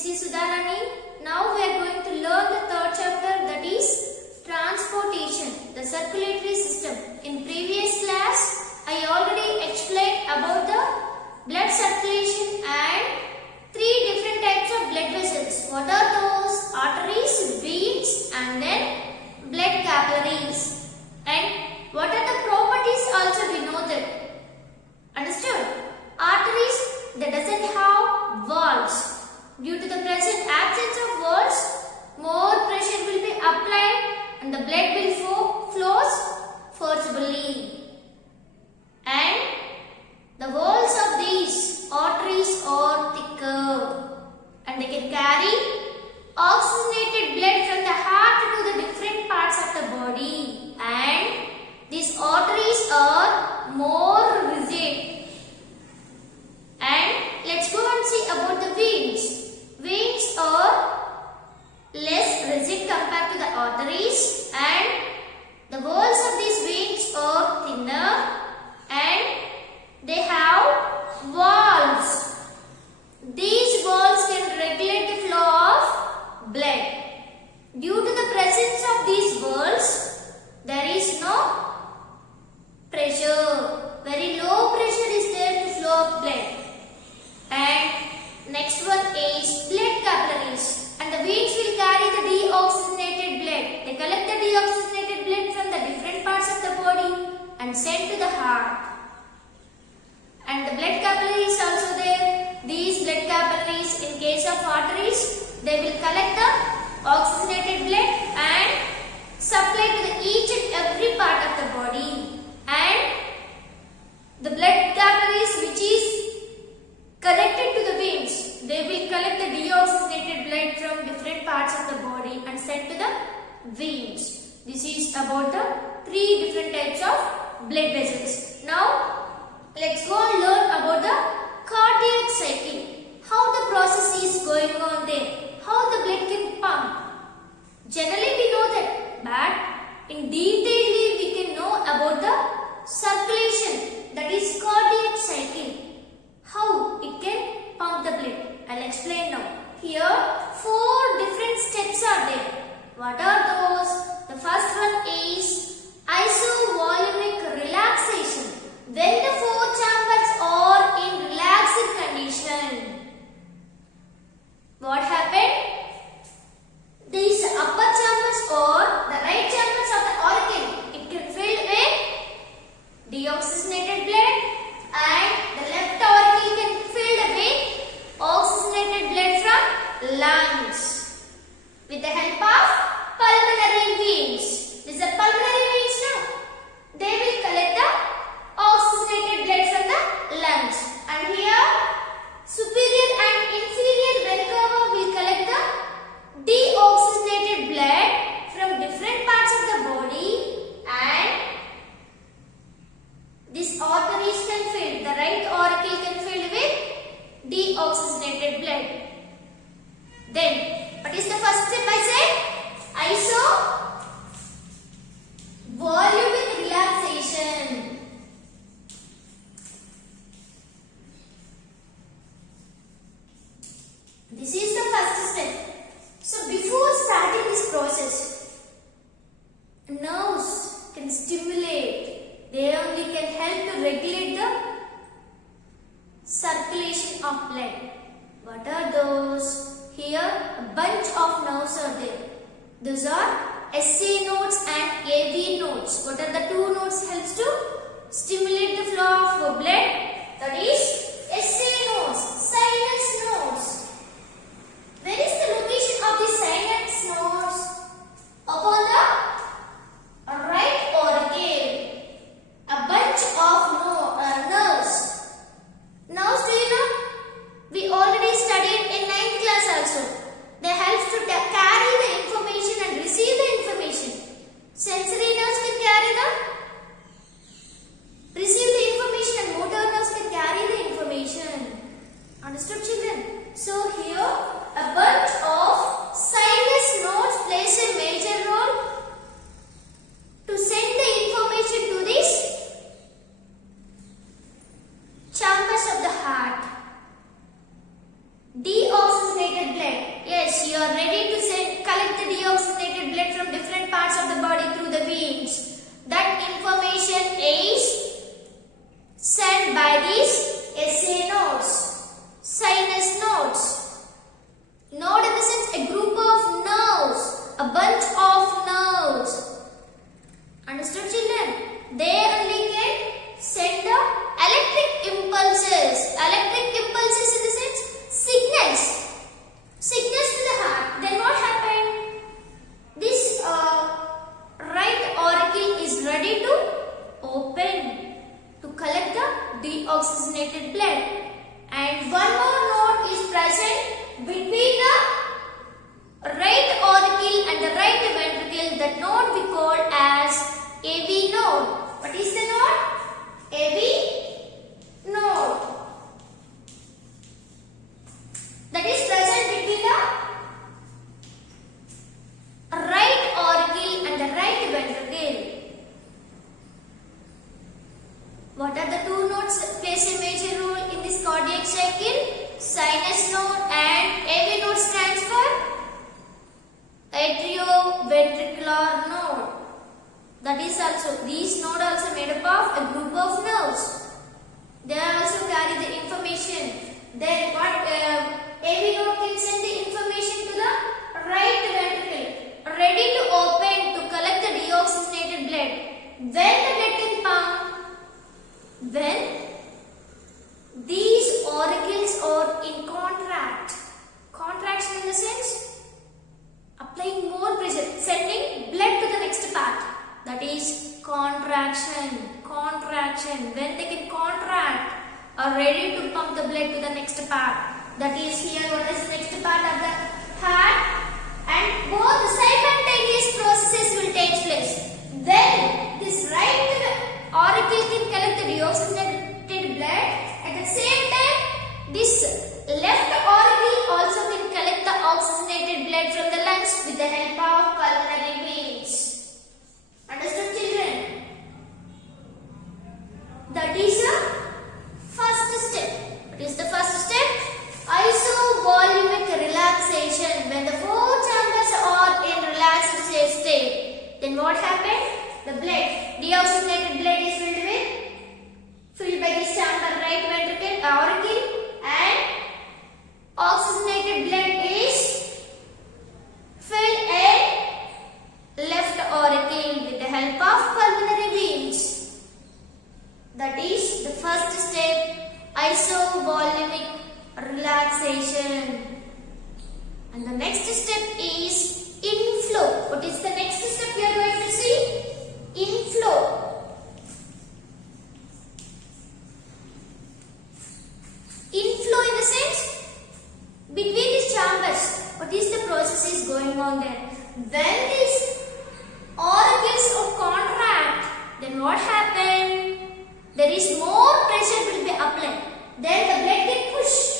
This is Sudharani. Now we are going to learn the third chapter, that is transportation, the circulatory system. In previous class, I already explained about the blood circulation and three different types of blood vessels. What are those? Arteries, veins and then blood capillaries. And what are the properties also we know that. Understood? Arteries, that doesn't have valves. Due to the present absence of valves, more pressure will be applied and the blood will flows forcibly. And the walls of these arteries are thicker and they can carry oxygenated blood from the heart to the different parts of the body, and these arteries are more rigid. And let's go and see about the veins. Veins are less rigid compared to the arteries, and the walls of these veins are thinner and they have valves. These valves can regulate the flow of blood. Due to the presence of these valves, there is no pressure. Very low pressure is there to flow of blood. And next one is blood capillaries. And the veins will carry the deoxygenated blood. They collect the deoxygenated blood from the different parts of the body and send to the heart. And the blood capillaries also there. These blood capillaries, in case of arteries, they will collect the oxygenated blood and supply to the each and every part of the body. And the blood capillaries which is connected to the veins, they will collect the deoxygenated blood from different parts of the body and send to the veins. This is about the three different types of blood vessels. Now, let's go and learn about the cardiac cycle. How the process is going on there. How the blood can pump. Generally we know that, but in detail we can know about the circulation, that is cardiac cycle. How it can pump the blood. I'll explain now. Here, 4 different steps are there. What are those? The first one is isovolumic relaxation. When the 4 chambers are in relaxed condition, what happened? These upper chambers or the right chambers of the auricle, it can fill with deoxygenated blood, and the left auricle can fill with oxygenated blood from lungs with the help of pulmonary veins. These are pulmonary veins now. They will collect the oxygenated blood from the lungs, and here superior and inferior vena cava will collect the deoxygenated blood from different parts of the body, and these arteries can fill, the right auricle can fill with deoxygenated blood. Then, what is the first step I said? Isovolumic relaxation. This is the first step. So, before starting this process, nerves can stimulate. They only can help to regulate the circulation of blood. What are those? Here, a bunch of nerves are there. Those are SA nodes and AV nodes. What are the 2 nodes helps to stimulate the flow of blood? That is SA nodes, sinus nodes. Where is the location of the sinus nodes? Upon the right auricle. A bunch of nerves. Nerves, do you know? We already studied in 9th class also. They help to carry the information and receive the information. Sensory nerves can carry the receive the information, and motor sent by these SA nodes, sinus nodes. Node in the sense a group of nerves, a bunch of nerves. Understood, children? They only can send the electric impulses. Electric impulses in the sense signals. Signals to the heart. Then what happened? This right auricle is ready to open to collect the deoxygenated blood. And one more node is present between the right auricle and the right ventricle. That node we call as AV node. What is the node? AV node. That is present between the right auricle and the right ventricle. What are the two nodes that plays a major role in this cardiac cycle? Sinus node and AV node stands for atrioventricular node. That is also, these nodes also made up of a group of nerves. They also carry the information. Then what AV node can send the information to the right ventricle, ready to open to collect the deoxygenated blood. When the blood is pumped, when these auricles are in contraction in the sense applying more pressure, sending blood to the next part. That is contraction. When they can contract, are ready to pump the blood to the next part. That is here. What is the next part of the heart? And both simultaneous processes will take place. Then this right auricle can collect the deoxygenated blood. At the same time, this left auricle also can collect the oxygenated blood from the lungs with the help of pulmonary veins. Understood, children? That is the first step. What is the first step? Isovolumic relaxation. When the four chambers are in relaxed state, then what happened? The blood, deoxygenated blood is filled by this chamber, right ventricle, auricle, and oxygenated blood is filled in left auricle with the help of pulmonary veins. That is the first step, isovolumic relaxation. And the next step is inflow. What is the next step we are going to see? Inflow. Inflow in the sense between these chambers. What is the process is going on there? When these auricles contract, then what happened? There is more pressure will be applied. Then the blood get pushed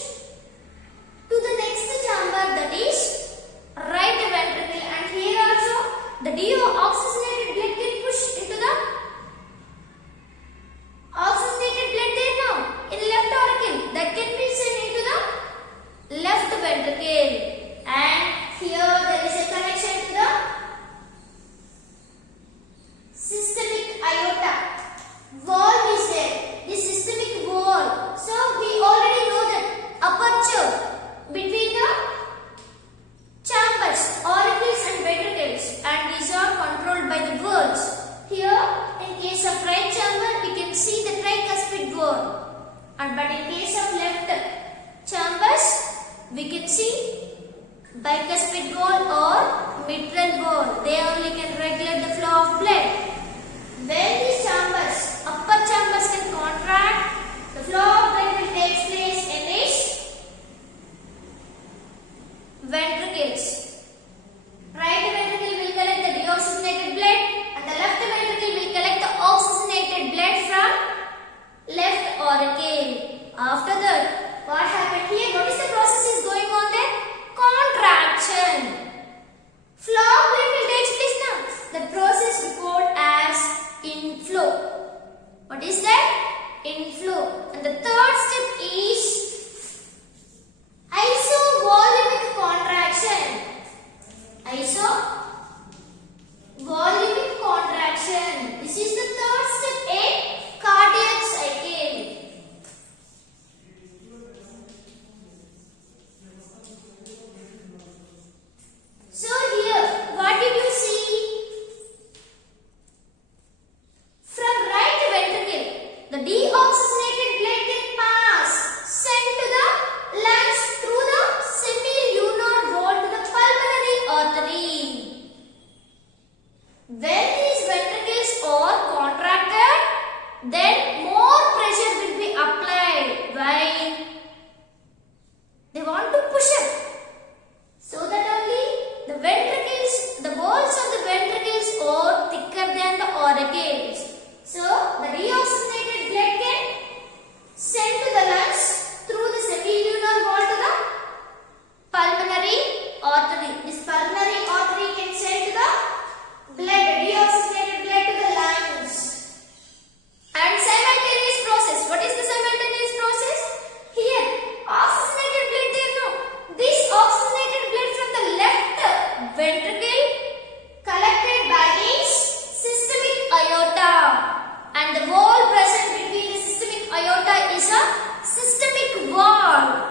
to the next chamber, that is right ventricle. And here also the deoxygenated blood get pushed into the oxygenated blood there now in left auricle. That can be sent into the left ventricle. And here there is a connection to the systemic aorta. Valve is there. This systemic valve. So we already know that aperture between the chambers, auricles and ventricles, and these are controlled by the valves. Here, in case of right chamber, we can see the tricuspid valve, and but in case of left chambers, we can see bicuspid valve or mitral valve. They only can regulate the flow of blood. When these chambers, upper chambers can contract, the flow of blood will take place in these ventricles. Right ventricle will collect the deoxygenated blood and the left ventricle will collect the oxygenated blood from left auricle. After that, what happened here? What is the process is going on there? Contraction. Flow of blood will take place now. The process we call as inflow. What is that? Inflow. And the third step is isovolumic contraction. Isovolumic contraction. This is the third step in cardiac cycle. a systemic valve.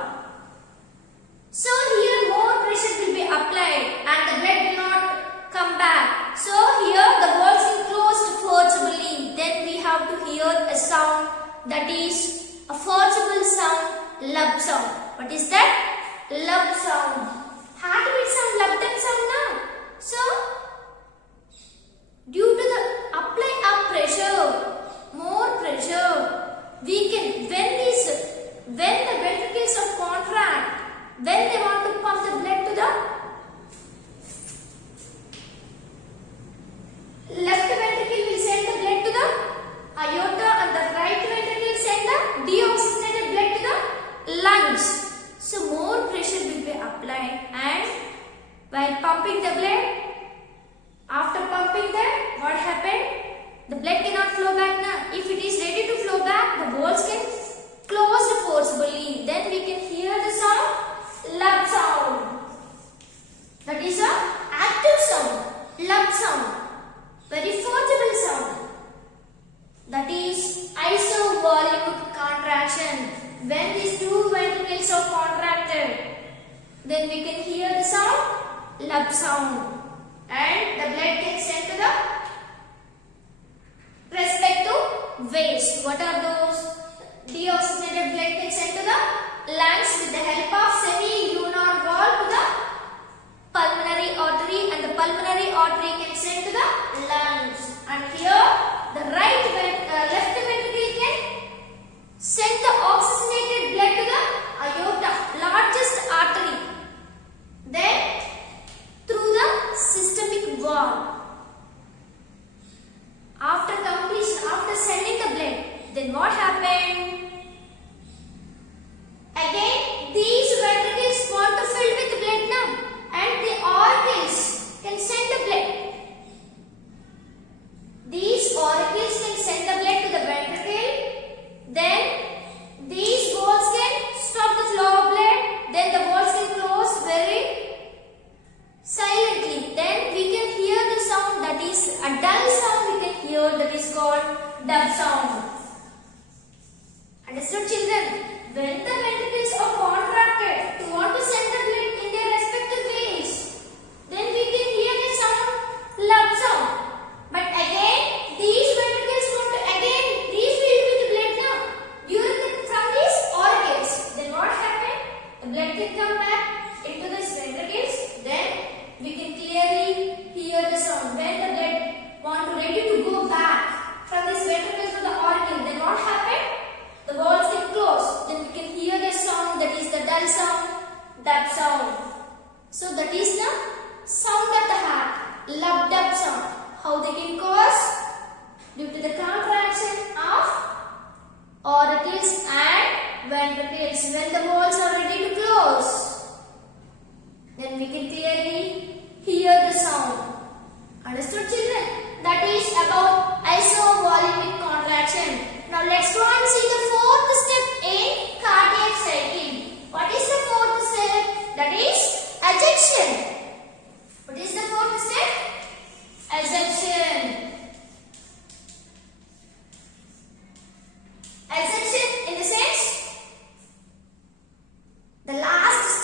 So here more pressure will be applied and the blood will not come back. So here the valves will close forcibly. Then we have to hear a sound, that is a forcible sound, lub sound. What is that? Lub sound. Heartbeat sound, lub dub sound now. So due to the apply of pressure, more pressure, we can when the ventricles are contract, when they want to pump the blood to the left ventricle will send the blood to the aorta and the right ventricle will send the deoxygenated blood to the lungs. So more pressure will be applied and while pumping the blood, after pumping that, what happened? The blood cannot flow back now. If it is ready to flow back, the valves can close forcibly. Then we can hear the sound, lub sound. That is a active sound, lub sound. Very forcible sound. That is isovolumic contraction. When these two ventricles are contracted, then we can hear the sound, lub sound. And the blood gets sent to the respective veins. What are those? Deoxygenated blood gets sent to the lungs with the help of semi-lunar valve to the pulmonary artery, and the pulmonary artery can send to the lungs. And here the left ventricle can send the oxygenated blood to the aorta, largest artery. Then through the systemic valve. After completion, after sending the blood, then what happened? Again, these ventricles want to fill with blood now, and the auricles can send the blood. These auricles can send the blood to the ventricle. Then these valves can stop the flow of blood. Then the valves can close very silently. Then we can hear the sound, that is a dull sound we can hear, that is called dub sound. Understood, children? When the ventricles are contracted to want to send the blood in their respective veins, then we can hear the sound, lub sound. But again, these ventricles want to again refill with blood now from these auricles. Then what happened? The blood can come back into these ventricles. Then we can clearly hear the sound. When the blood ready to go back from this ventricles to the auricle, then what happened? The valves can close. Then we can hear the sound, that is the dull sound, dub sound. So that is the sound of the heart, lub dub sound. How they can cause? Due to the contraction of auricles and ventricles. When the valves are ready to close, then we can clearly hear the sound. Understood, children? That is about isovolumic contraction. Now let's go and see the fourth step in cardiac cycle. What is the fourth step? That is ejection. What is the fourth step? Ejection. Ejection in the sense, the last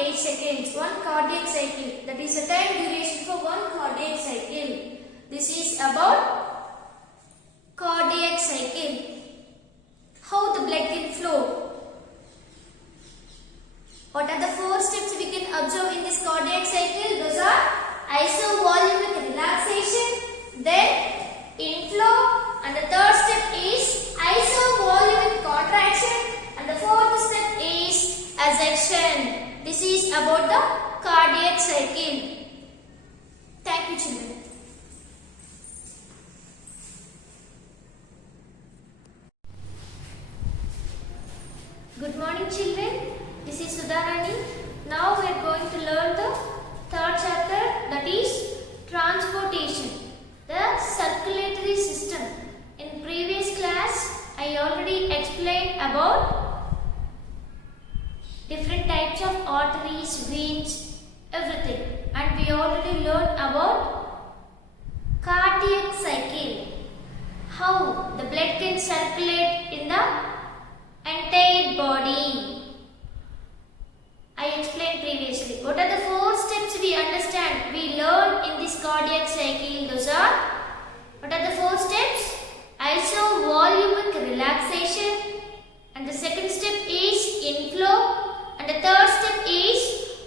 0.8 seconds, one cardiac cycle. That is the time duration for one cardiac cycle. This is about cardiac cycle. How the blood can flow. What are the 4 steps we can observe in this cardiac cycle? Those are isovolumic relaxation, then inflow, and the 3rd step is isovolumic contraction, and the 4th step is ejection. This is about the cardiac cycle. Thank you, children. Good morning, children. This is Sudharani. Now we are going to learn the 3rd chapter, that is transportation, the circulatory system. In previous class, I already explained about different types of arteries, veins, everything. And we already learned about cardiac cycle, how the blood can circulate in the entire body. I explained previously. What are the 4 steps we understand? We learn in this cardiac cycle. Those are, what are the 4 steps? Isovolumic relaxation, and the 2nd step is inflow, and the 3rd step is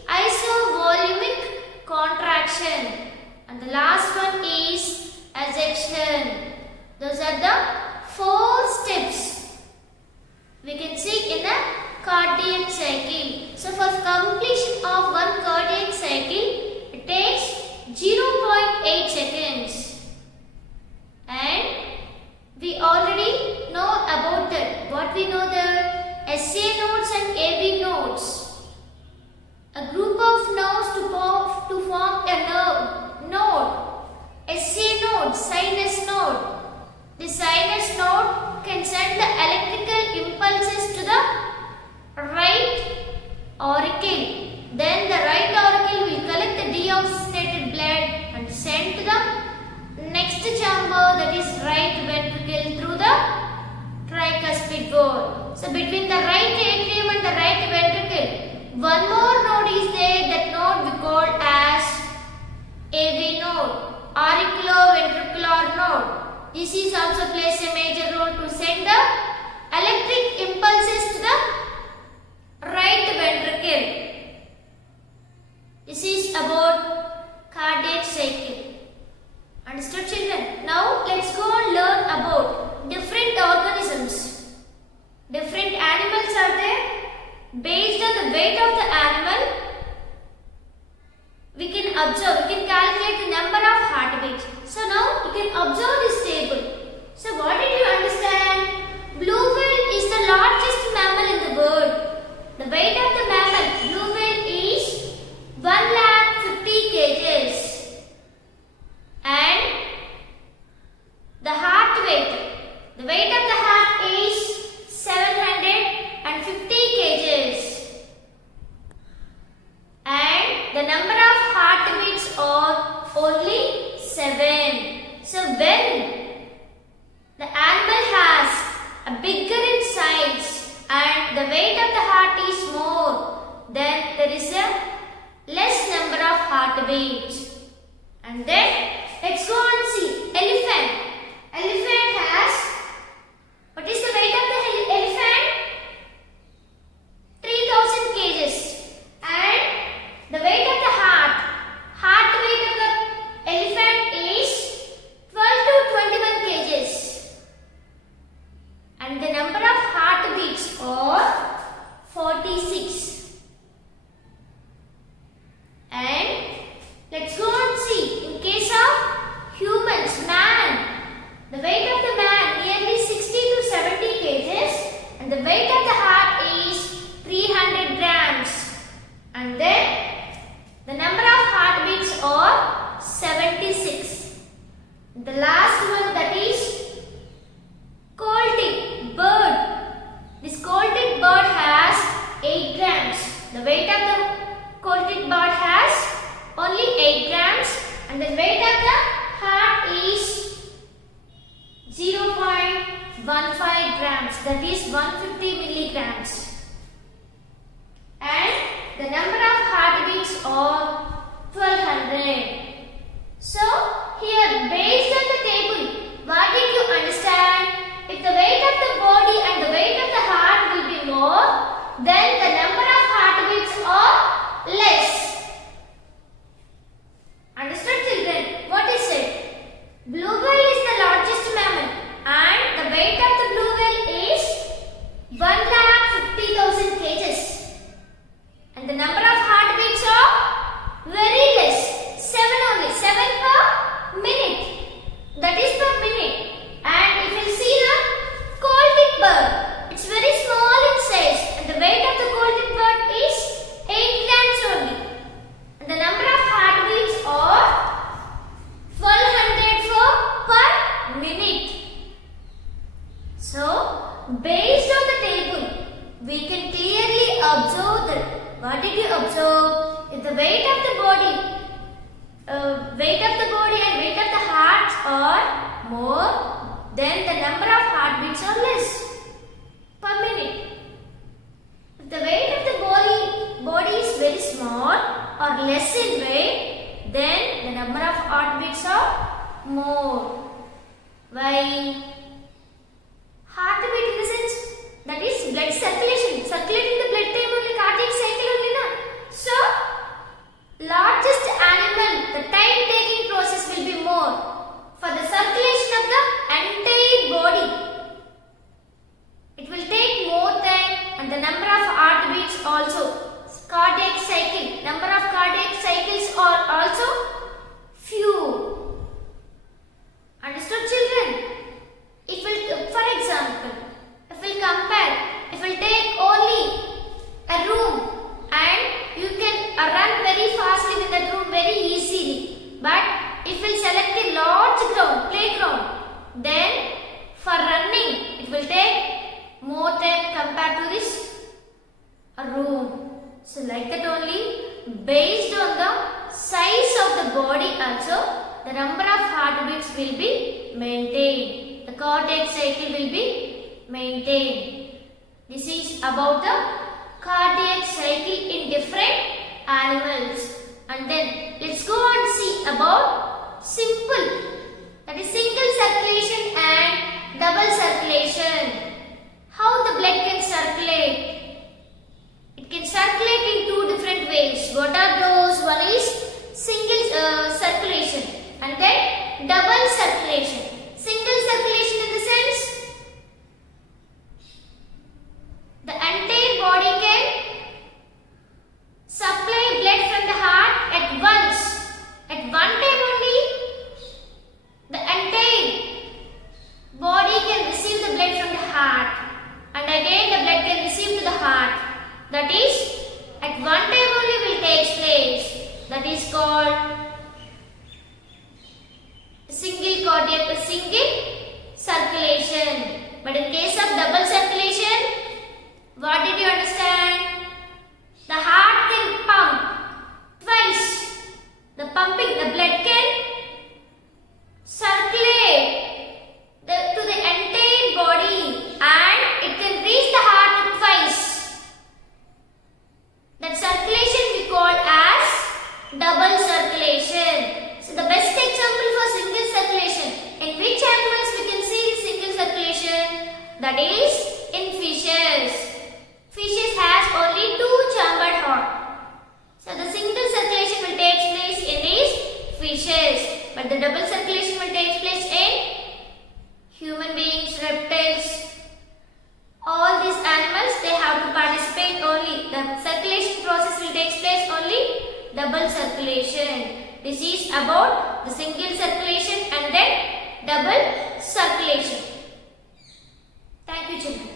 isovolumic contraction, and the last one is ejection. Those are the 4 steps we can see in a cardiac cycle. So for completion of one cardiac cycle, it takes 0.8 seconds. And we already know about that. What we know there? SA nodes and AV nodes. A group of nerves to form a node. SA node, sinus node. The sinus node can send the electrical impulses to the right auricle. Then the right auricle will collect the deoxygenated blood and send to the next chamber, that is right ventricle, through the tricuspid bone. So between the right atrium and the right ventricle, one more node is there. That node we call as AV node, auriculoventricular node. This is also plays a major role to send the electric impulses to the right ventricle. This is about cardiac cycle. Understood, children? Now let's go and learn about different organisms. Different animals are there. Based on the weight of the animal, we can observe, we can calculate the number of heartbeats. So now you can observe this table. So what did you understand? Blue whale is the largest mammal in the world. The weight of the mammal, blue whale, is 150 kgs. And the heart weight, the weight of the heart is 750 kgs. And the number of heartbeats are only 7. So when the animal has a bigger in size and the weight of the heart is more, then there is a less number of heartbeats. And then let's go and see elephant. Elephant has, what is the weight of the elephant? 3000 kgs. And the weight of the heart weight of the elephant is 12 to 21 kgs. And the number of heartbeats are 46. And let's go and see, in case of humans, man, the weight of the man nearly 60 to 70 kgs, and the weight of the heart is 300 grams. And then the number of heartbeats are 76. The last one, that is coltic bird. This coltic bird has 8 grams. The weight of the coltic bird has only 8 grams, and the weight of the heart is 0.15 grams, that is 150 milligrams. And the number of heartbeats are 1200. So here based on the table, what did you understand? If the weight of the body and the weight of the heart will be more, then the number of heartbeats are less. Understood children? What is it? Blue whale is the largest mammal and the weight of the blue whale is 1,50,000 kgs. And the number of heartbeats are very less. 7 only. 7 per minute. That is per minute. And if you see the cold-tit bird, it's very small in size. And the weight of the cold-tit bird is 8 grams only. And the number of heartbeats are 1204 per minute. So, based on the table, we can clearly observe that. What did you observe? If the weight of the body and weight of the heart are more, then the number of heartbeats are less per minute. If the weight of the body is very small or less in weight, then the number of heartbeats are more. Why? Heartbeat in the sense that is blood circulation. Circulating the blood time only, cardiac cycle only na. So, largest animal, the time taking process will be more for the circulation of the entire body. It will take more time and the number of heartbeats also. Cardiac cycle, number of cardiac cycles are also few. Understood children? It will, for example, if we compare, if we take only a room and you can run very fastly in that room very easily. But if we select a large ground, playground, then for running it will take more time compared to this room. So like that only, based on the size of the body also, the number of heartbeats will be maintained. The cardiac cycle will be maintained. This is about the cardiac cycle in different animals. And then let's go and see about simple, that is single circulation and double circulation. How the blood can circulate? It can circulate in two different ways. What are those? One is single circulation and then double circulation. Single circulation in the sense the entire body can supply blood from the heart at once. At one time only, the entire body can receive the blood from the heart, and again the blood can receive to the heart. That is, at one time only will take place. That is called single circulation. But in case of double circulation, what did you understand? The heart can pump twice. The blood can circulate to the entire body and it can reach the heart twice. That circulation we call as double circulation. So the best example for single circulation, in which animals we can see the single circulation? That is in fishes. Fishes has only two chambered heart. So the single circulation will take place in these fishes, but the double circulation will take place in human beings, reptiles. All these animals, they have to participate only. The circulation process will take place only double circulation. This is about the single circulation and then double circulation. Thank you children.